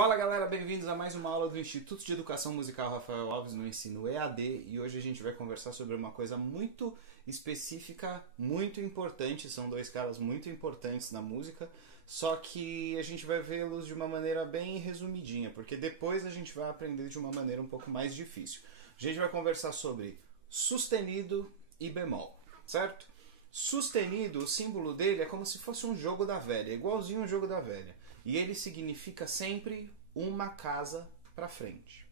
Fala galera, bem-vindos a mais uma aula do Instituto de Educação Musical Rafael Alves no ensino EAD, e hoje a gente vai conversar sobre uma coisa muito específica, muito importante. São dois caras muito importantes na música, só que a gente vai vê-los de uma maneira bem resumidinha, porque depois a gente vai aprender de uma maneira um pouco mais difícil. A gente vai conversar sobre sustenido e bemol, certo? Sustenido, o símbolo dele é como se fosse um jogo da velha, igualzinho um jogo da velha. E ele significa sempre uma casa para frente.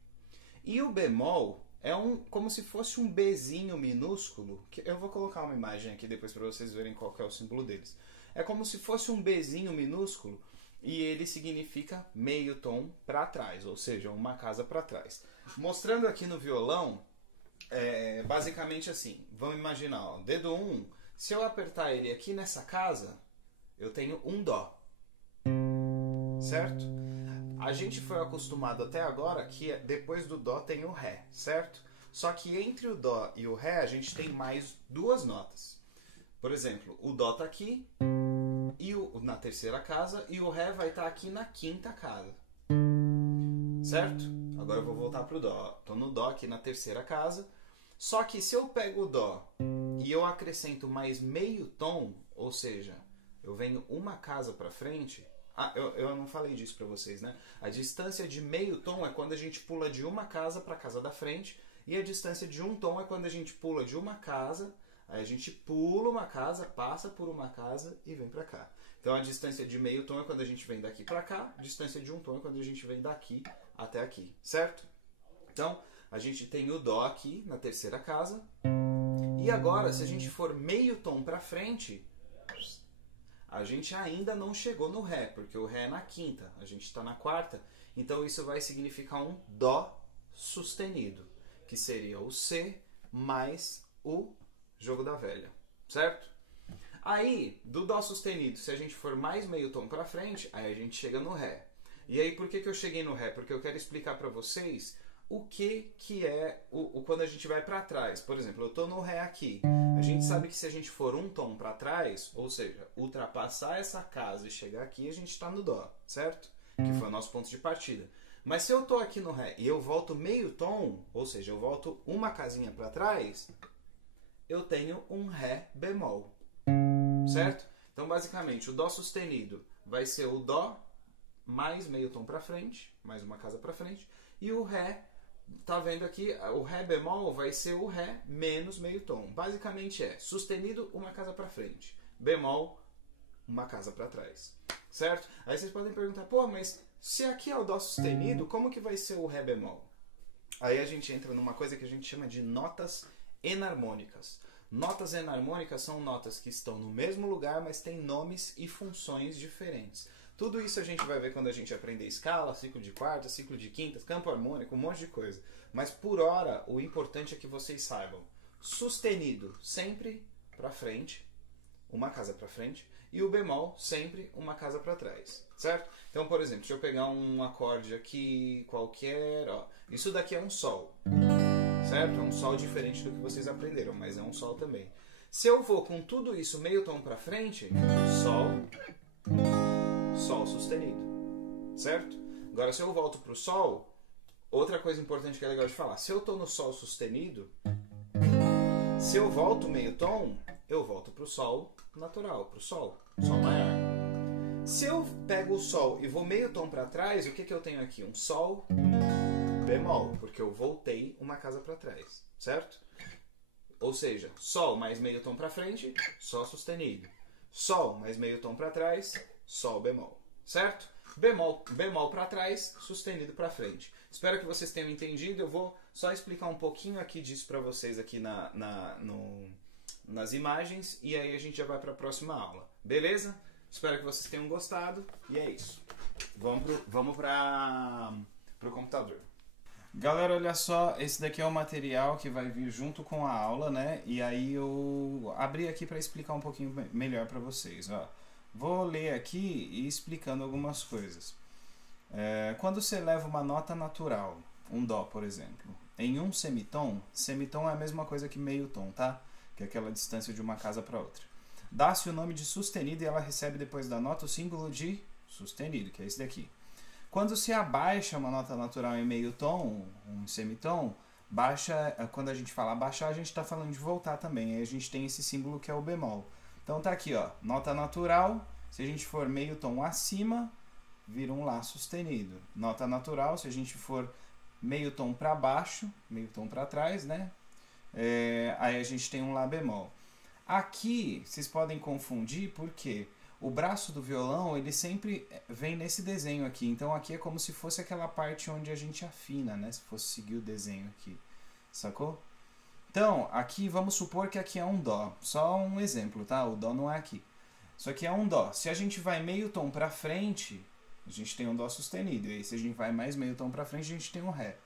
E o bemol é como se fosse um Bzinho minúsculo, que eu vou colocar uma imagem aqui depois para vocês verem qual que é o símbolo deles. É como se fosse um Bzinho minúsculo e ele significa meio tom para trás, ou seja, uma casa para trás. Mostrando aqui no violão, basicamente assim, vamos imaginar, ó, dedo 1, se eu apertar ele aqui nessa casa, eu tenho um dó. Certo? A gente foi acostumado até agora que depois do dó tem o ré, certo? Só que entre o dó e o ré a gente tem mais duas notas. Por exemplo, o dó tá aqui na terceira casa e o ré vai estar aqui na quinta casa. Certo? Agora eu vou voltar pro dó. Tô no dó aqui na terceira casa. Só que se eu pego o dó e eu acrescento mais meio tom, ou seja, eu venho uma casa para frente. Eu não falei disso para vocês, né? A distância de meio tom é quando a gente pula de uma casa para a casa da frente, e a distância de um tom é quando a gente pula de uma casa, aí a gente pula uma casa, passa por uma casa e vem para cá. Então a distância de meio tom é quando a gente vem daqui para cá, a distância de um tom é quando a gente vem daqui até aqui, certo? Então a gente tem o dó aqui na terceira casa, e agora se a gente for meio tom para frente, a gente ainda não chegou no ré, porque o ré é na quinta, a gente está na quarta, então isso vai significar um dó sustenido, que seria o C mais o jogo da velha, certo? Aí, do dó sustenido, se a gente for mais meio tom para frente, aí a gente chega no ré. E aí, por que eu cheguei no ré? Porque eu quero explicar para vocês o que é quando a gente vai para trás. Por exemplo, eu estou no ré aqui. A gente sabe que se a gente for um tom para trás, ou seja, ultrapassar essa casa e chegar aqui, a gente está no dó, certo? Que foi o nosso ponto de partida. Mas se eu estou aqui no ré e eu volto meio tom, ou seja, eu volto uma casinha para trás, eu tenho um ré bemol, certo? Então, basicamente, o dó sustenido vai ser o dó mais meio tom para frente, mais uma casa para frente, e o ré, tá vendo aqui, o ré bemol vai ser o ré menos meio tom. Basicamente é sustenido, uma casa para frente, bemol, uma casa para trás, certo? Aí vocês podem perguntar, pô, mas se aqui é o dó sustenido, como que vai ser o ré bemol? Aí a gente entra numa coisa que a gente chama de notas enarmônicas. Notas enarmônicas são notas que estão no mesmo lugar, mas têm nomes e funções diferentes. Tudo isso a gente vai ver quando a gente aprender escala, ciclo de quartas, ciclo de quintas, campo harmônico, um monte de coisa. Mas por hora, o importante é que vocês saibam. Sustenido, sempre para frente, uma casa para frente, e o bemol, sempre uma casa para trás, certo? Então, por exemplo, deixa eu pegar um acorde aqui qualquer, ó. Isso daqui é um sol, certo? É um sol diferente do que vocês aprenderam, mas é um sol também. Se eu vou com tudo isso meio tom para frente, sol, sol sustenido, certo? Agora, se eu volto para o sol, outra coisa importante que é legal de falar, se eu estou no sol sustenido, se eu volto meio tom, eu volto para o sol natural, para o sol maior. Se eu pego o sol e vou meio tom para trás, o que eu tenho aqui? Um sol bemol, porque eu voltei uma casa para trás, certo? Ou seja, sol mais meio tom para frente, sol sustenido. Sol mais meio tom para trás, sol bemol, certo? Bemol para trás, sustenido para frente. Espero que vocês tenham entendido. Eu vou só explicar um pouquinho aqui disso para vocês aqui nas imagens, e aí a gente já vai para a próxima aula. Beleza? Espero que vocês tenham gostado, e é isso. Vamos para o computador. Galera, olha só, esse daqui é o material que vai vir junto com a aula, né? E aí eu abri aqui para explicar um pouquinho melhor para vocês, ó. Vou ler aqui e explicando algumas coisas. Quando você leva uma nota natural, um dó, por exemplo, em um semitom, semitom é a mesma coisa que meio tom, tá? Que é aquela distância de uma casa para outra. Dá-se o nome de sustenido e ela recebe depois da nota o símbolo de sustenido, que é esse daqui. Quando se abaixa uma nota natural em meio tom, um semitom, baixa, quando a gente fala abaixar, a gente está falando de voltar também. Aí a gente tem esse símbolo que é o bemol. Então tá aqui, ó, nota natural, se a gente for meio tom acima, vira um Lá sustenido. Nota natural, se a gente for meio tom para baixo, meio tom para trás, né? Aí a gente tem um Lá bemol. Aqui, vocês podem confundir porque o braço do violão, ele sempre vem nesse desenho aqui. Então aqui é como se fosse aquela parte onde a gente afina, né? Se fosse seguir o desenho aqui. Sacou? Então, aqui, vamos supor que aqui é um Dó. Só um exemplo, tá? O Dó não é aqui. Isso aqui é um Dó. Se a gente vai meio tom pra frente, a gente tem um Dó sustenido. E aí, se a gente vai mais meio tom pra frente, a gente tem um Ré.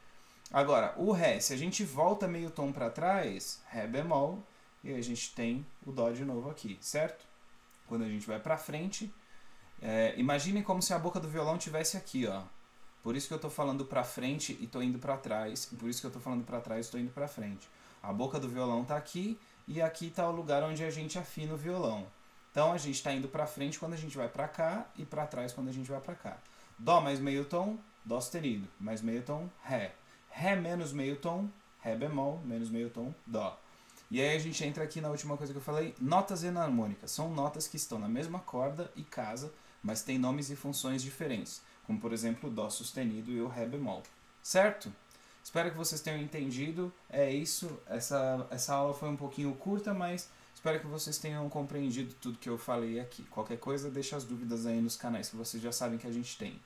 Agora, o Ré, se a gente volta meio tom pra trás, Ré bemol, e aí a gente tem o Dó de novo aqui, certo? Quando a gente vai pra frente, imaginem como se a boca do violão tivesse aqui, ó. Por isso que eu tô falando pra frente e tô indo pra trás. E por isso que eu tô falando pra trás e tô indo pra frente. A boca do violão tá aqui e aqui tá o lugar onde a gente afina o violão. Então a gente tá indo pra frente quando a gente vai pra cá e pra trás quando a gente vai pra cá. Dó mais meio tom, Dó sustenido. Mais meio tom, Ré. Ré menos meio tom, Ré bemol, menos meio tom, Dó. E aí a gente entra aqui na última coisa que eu falei, notas enarmônicas. São notas que estão na mesma corda e casa, mas têm nomes e funções diferentes. Como por exemplo o Dó sustenido e o Ré bemol. Certo? Espero que vocês tenham entendido. É isso. Essa aula foi um pouquinho curta, mas espero que vocês tenham compreendido tudo que eu falei aqui. Qualquer coisa, deixa as dúvidas aí nos canais que vocês já sabem que a gente tem.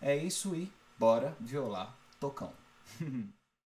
É isso e bora violar tocão.